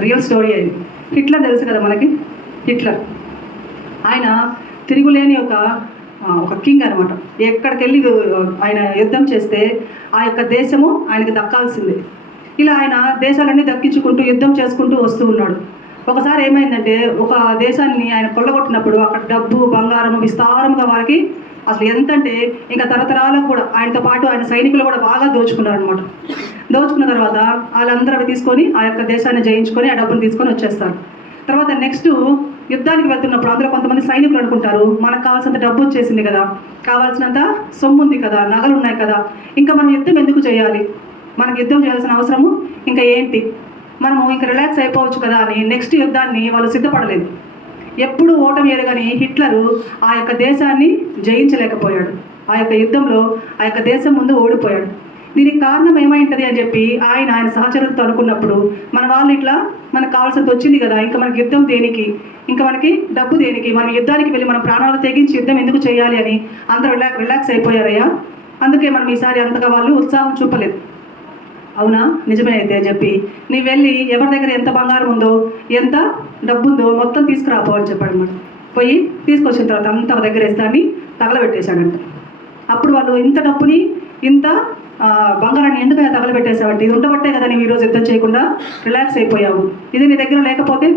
Real story అది. Hitler తెలుసు కదా మనకి? హిట్లర్. ఆయన తిరుగులేని ఒక ఒక కింగ్ అనమాట ఎక్కడికి వెళ్ళి ఆయన యుద్ధం చేస్తే ఆ యొక్క దేశము ఆయనకి దక్కాల్సిందే. ఇలా ఆయన దేశాలన్నీ దక్కించుకుంటూ యుద్ధం చేసుకుంటూ వస్తూ ఉన్నాడు. ఒకసారి ఏమైందంటే ఒక దేశాన్ని ఆయన కొల్లగొట్టినప్పుడు అక్కడ డబ్బు బంగారం విస్తారంగా వారికి అసలు ఎంతంటే ఇంకా తరతరాలకు కూడా ఆయనతో పాటు ఆయన సైనికులు కూడా బాగా దోచుకున్నారు అనమాట దోచుకున్న తర్వాత వాళ్ళందరూ అవి తీసుకొని ఆ యొక్క దేశాన్ని జయించుకొని ఆ డబ్బును తీసుకొని వచ్చేస్తారు. తర్వాత నెక్స్ట్ యుద్ధానికి వెళ్తున్నప్పుడు అందులో కొంతమంది సైనికులు అనుకుంటారు మనకు కావాల్సినంత డబ్బు వచ్చేసింది కదా కావాల్సినంత సొమ్ము ఉంది కదా నగలు ఉన్నాయి కదా ఇంకా మనం యుద్ధం ఎందుకు చేయాలి? మనకు యుద్ధం చేయాల్సిన అవసరము ఇంకా ఏంటి? మనము ఇంకా రిలాక్స్ అయిపోవచ్చు కదా అని నెక్స్ట్ యుద్ధాన్ని వాళ్ళు సిద్ధపడలేదు. ఎప్పుడు ఓటమి ఎరగని హిట్లరు ఆ యొక్క దేశాన్ని జయించలేకపోయాడు. ఆ యొక్క యుద్ధంలో ఆ యొక్క దేశం ముందు ఓడిపోయాడు. దీనికి కారణం ఏమైంటది అని చెప్పి ఆయన ఆయన సహచరులతో అనుకున్నప్పుడు మన వాళ్ళు ఇట్లా మనకు కావాల్సింది వచ్చింది కదా ఇంకా మనకి యుద్ధం దేనికి? ఇంకా మనకి డబ్బు దేనికి? మనం యుద్ధానికి వెళ్ళి మన ప్రాణాలు తెగించి యుద్ధం ఎందుకు చేయాలి అని అందరూ రిలాక్స్ రిలాక్స్ అయిపోయారయ్యా. అందుకే మనం ఈసారి అంతగా వాళ్ళు ఉత్సాహం చూపలేదు. అవునా? నిజమే అయితే అని చెప్పి. నీ వెళ్ళి ఎవరి దగ్గర ఎంత బంగారం ఉందో ఎంత డబ్బు ఉందో మొత్తం తీసుకురాపో అని చెప్పాడు అనమాట పోయి తీసుకొచ్చిన తర్వాత అంత దగ్గర వేస్తాన్ని తగలబెట్టేశాడంట. అప్పుడు వాళ్ళు ఇంత డబ్బుని ఇంత బంగారాన్ని ఎందుకు తగలబెట్టేశావంటే ఇది ఉండబట్టే కదా నీవు ఈరోజు యుద్ధం చేయకుండా రిలాక్స్ అయిపోయావు. ఇది నీ దగ్గర లేకపోతే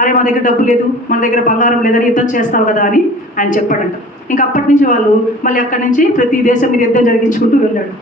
అరే మా దగ్గర డబ్బు లేదు మన దగ్గర బంగారం లేదని యుద్ధం చేస్తావు కదా అని ఆయన చెప్పాడంట. ఇంకా అప్పటి నుంచి వాళ్ళు మళ్ళీ అక్కడి నుంచి ప్రతి దేశం మీద యుద్ధం జరిగించుకుంటూ వెళ్ళాడు.